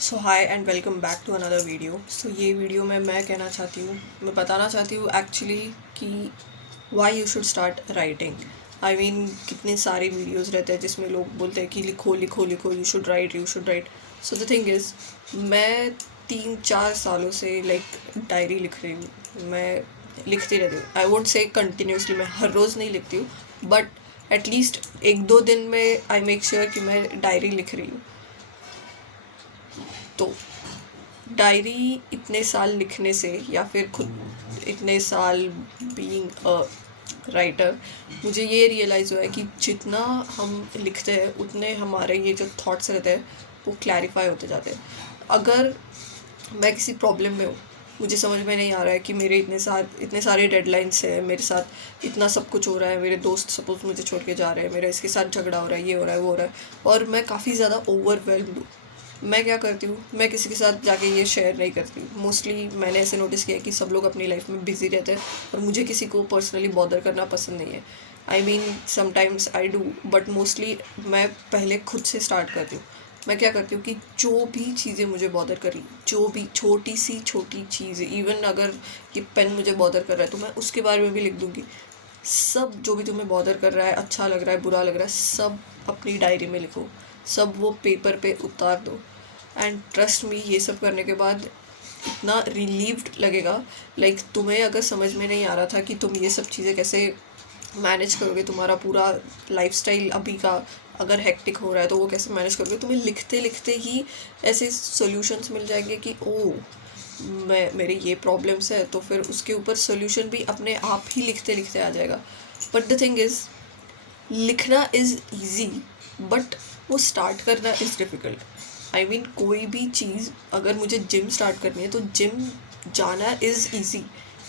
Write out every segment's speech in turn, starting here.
So hi and welcome back to another video. So ये video में मैं कहना चाहती हूँ, मैं बताना चाहती हूँ एक्चुअली कि why you should start writing. I mean कितने सारे वीडियोज़ रहते हैं जिसमें लोग बोलते हैं कि लिखो लिखो लिखो, you should write you should write. So the thing is, मैं 3-4 सालों से डायरी लिख रही हूँ। मैं लिखती रहती हूँ। आई वोंट से कंटिन्यूसली, मैं हर रोज़ नहीं लिखती हूँ, बट एटलीस्ट 1-2 दिन में आई मेक श्योर कि मैं डायरी लिख रही हूँ। तो डायरी इतने साल लिखने से या फिर खुद इतने साल बीइंग अ राइटर, मुझे ये रियलाइज़ हुआ है कि जितना हम लिखते हैं उतने हमारे ये जो थॉट्स रहते हैं वो क्लैरिफाई होते जाते हैं। अगर मैं किसी प्रॉब्लम में हूँ, मुझे समझ में नहीं आ रहा है कि मेरे इतने सारे डेडलाइंस हैं, मेरे साथ इतना सब कुछ हो रहा है, मेरे दोस्त सपोज मुझे छोड़ के जा रहे हैं, मेरा इसके साथ झगड़ा हो रहा है, ये हो रहा है वो हो रहा है, और मैं काफ़ी ज़्यादा ओवरवेल्म्ड हूँ। मैं क्या करती हूँ, मैं किसी के साथ जाके ये शेयर नहीं करती हूँ। मोस्टली मैंने ऐसे नोटिस किया है कि सब लोग अपनी लाइफ में बिजी रहते हैं और मुझे किसी को पर्सनली बॉदर करना पसंद नहीं है। I mean sometimes I do, but mostly मैं पहले खुद से स्टार्ट करती हूँ। मैं क्या करती हूँ कि जो भी चीज़ें मुझे बॉदर करी, जो भी छोटी सी छोटी चीज़, इवन अगर ये पेन मुझे बॉदर कर रहा है तो मैं उसके बारे में भी लिख दूँगी। सब जो भी तुम्हें बॉदर कर रहा है, अच्छा लग रहा है, बुरा लग रहा है, सब अपनी डायरी में लिखो, सब वो पेपर पे उतार दो। एंड ट्रस्ट मी, ये सब करने के बाद इतना रिलीव्ड लगेगा। तुम्हें अगर समझ में नहीं आ रहा था कि तुम ये सब चीज़ें कैसे मैनेज करोगे, तुम्हारा पूरा लाइफस्टाइल अभी का अगर हेक्टिक हो रहा है तो वो कैसे मैनेज करोगे, तुम्हें लिखते लिखते ही ऐसे सॉल्यूशंस मिल जाएंगे कि ओ, मेरे ये प्रॉब्लम्स है, तो फिर उसके ऊपर सॉल्यूशन भी अपने आप ही लिखते लिखते आ जाएगा। बट द थिंग इज़, लिखना इज़ ईजी, बट वो स्टार्ट करना इज़ डिफ़िकल्ट। आई मीन कोई भी चीज़, अगर मुझे जिम स्टार्ट करनी है तो जिम जाना इज़ ईजी,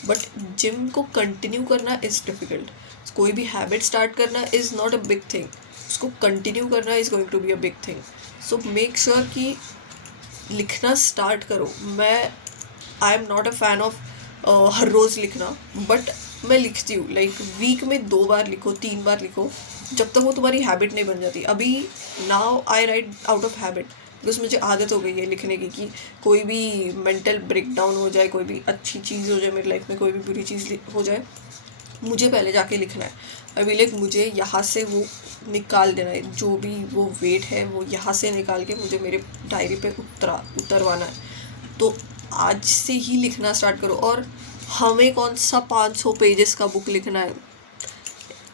बट जिम को कंटिन्यू करना इज़ डिफ़िकल्ट। कोई भी हैबिट स्टार्ट करना is not a big thing, उसको कंटिन्यू करना is going to be a big thing. So make sure कि लिखना स्टार्ट करो। मैं I am not a fan of हर रोज़ लिखना, बट मैं लिखती हूँ। वीक में 2 बार लिखो, 3 बार लिखो, जब तक वो तुम्हारी हैबिट नहीं बन जाती। अभी now I right out of habit, because मुझे आदत हो गई है लिखने की कि कोई भी मेंटल ब्रेकडाउन हो जाए, कोई भी अच्छी चीज़ हो जाए मेरी लाइफ में, कोई भी बुरी चीज़ हो जाए, मुझे पहले जाके लिखना है। अभी मुझे यहाँ से वो निकाल देना है, जो भी वो वेट है वो यहाँ से निकाल के मुझे मेरे डायरी पे उतरवाना है। तो आज से ही लिखना स्टार्ट करो। और हमें कौन सा 500 पेजेस का बुक लिखना है,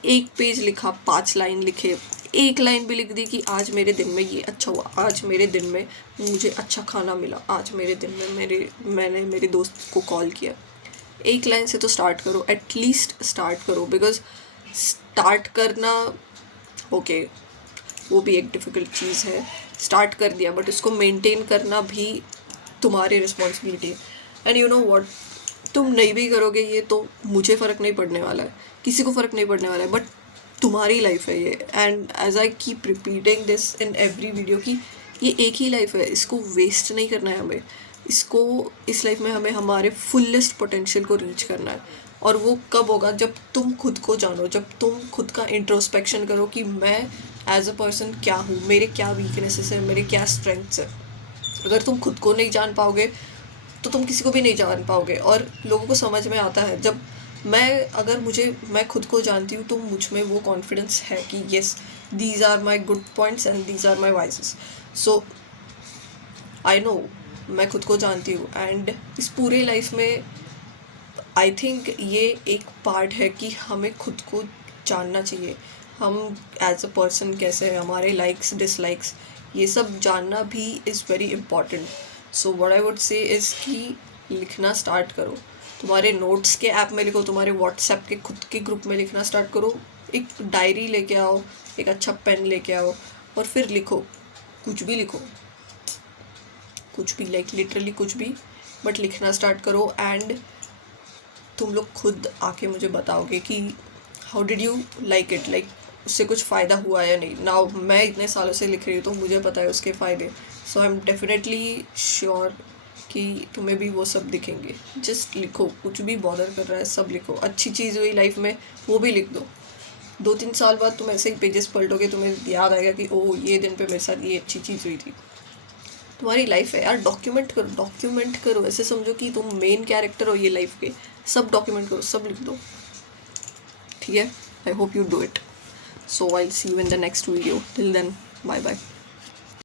1 पेज लिखा, 5 लाइन लिखे, 1 लाइन भी लिख दी कि आज मेरे दिन में ये अच्छा हुआ, आज मेरे दिन में मुझे अच्छा खाना मिला, आज मेरे दिन में मैंने मेरे दोस्त को कॉल किया। 1 लाइन से तो स्टार्ट करो, एटलीस्ट स्टार्ट करो। बिकॉज स्टार्ट करना, ओके, वो भी एक डिफ़िकल्ट चीज़ है। स्टार्ट कर दिया, बट उसको मेंटेन करना भी तुम्हारी रिस्पॉन्सिबिलिटी है। एंड यू नो व्हाट, तुम नहीं भी करोगे ये तो मुझे फ़र्क नहीं पड़ने वाला है, किसी को फ़र्क नहीं पड़ने वाला है, बट तुम्हारी लाइफ है ये। And as I keep repeating this in every video कि ये एक ही लाइफ है, इसको वेस्ट नहीं करना है हमें। इस लाइफ में हमें हमारे फुलेस्ट पोटेंशियल को रीच करना है। और वो कब होगा, जब तुम खुद को जानो, जब तुम खुद का इंट्रोस्पेक्शन करो कि मैं एज अ पर्सन क्या हूँ, मेरे क्या वीकनेसेस हैं, मेरे क्या स्ट्रेंथ्स हैं। अगर तुम खुद को नहीं जान पाओगे तो तुम किसी को भी नहीं जान पाओगे। और लोगों को समझ में आता है जब मैं खुद को जानती हूँ तो मुझ में वो कॉन्फिडेंस है कि yes, these are my good points and these are my vices. So I know, मैं खुद को जानती हूँ। एंड इस पूरे लाइफ में आई थिंक ये एक पार्ट है कि हमें खुद को जानना चाहिए। हम एज अ पर्सन कैसे हैं, हमारे लाइक्स डिसलाइक्स, ये सब जानना भी is very important. So what I would say is कि लिखना स्टार्ट करो। तुम्हारे नोट्स के ऐप में लिखो, तुम्हारे व्हाट्सएप के खुद के ग्रुप में लिखना स्टार्ट करो। एक डायरी लेके आओ, एक अच्छा पेन लेके आओ, और फिर लिखो। कुछ भी लिखो, कुछ भी, लिटरली कुछ भी, बट लिखना स्टार्ट करो। एंड तुम लोग खुद आके मुझे बताओगे कि how did you like it, उससे कुछ फ़ायदा हुआ या नहीं। नाउ मैं इतने सालों से लिख रही हूँ तो मुझे पता है उसके फ़ायदे। सो आई एम डेफिनेटली श्योर कि तुम्हें भी वो सब दिखेंगे। जस्ट लिखो, कुछ भी बॉदर कर रहा है सब लिखो। अच्छी चीज़ हुई लाइफ में वो भी लिख दो। 2-3 साल बाद तुम ऐसे ही पेजेस पलटोगे, तुम्हें याद आएगा कि ओह, ये दिन पे मेरे साथ ये अच्छी चीज़ हुई थी। तुम्हारी लाइफ है यार, डॉक्यूमेंट करो, ऐसे समझो कि तुम मेन कैरेक्टर हो ये लाइफ के, सब डॉक्यूमेंट करो, सब लिख दो, ठीक है। I hope you do it. So I will see you in the next video, till then bye bye.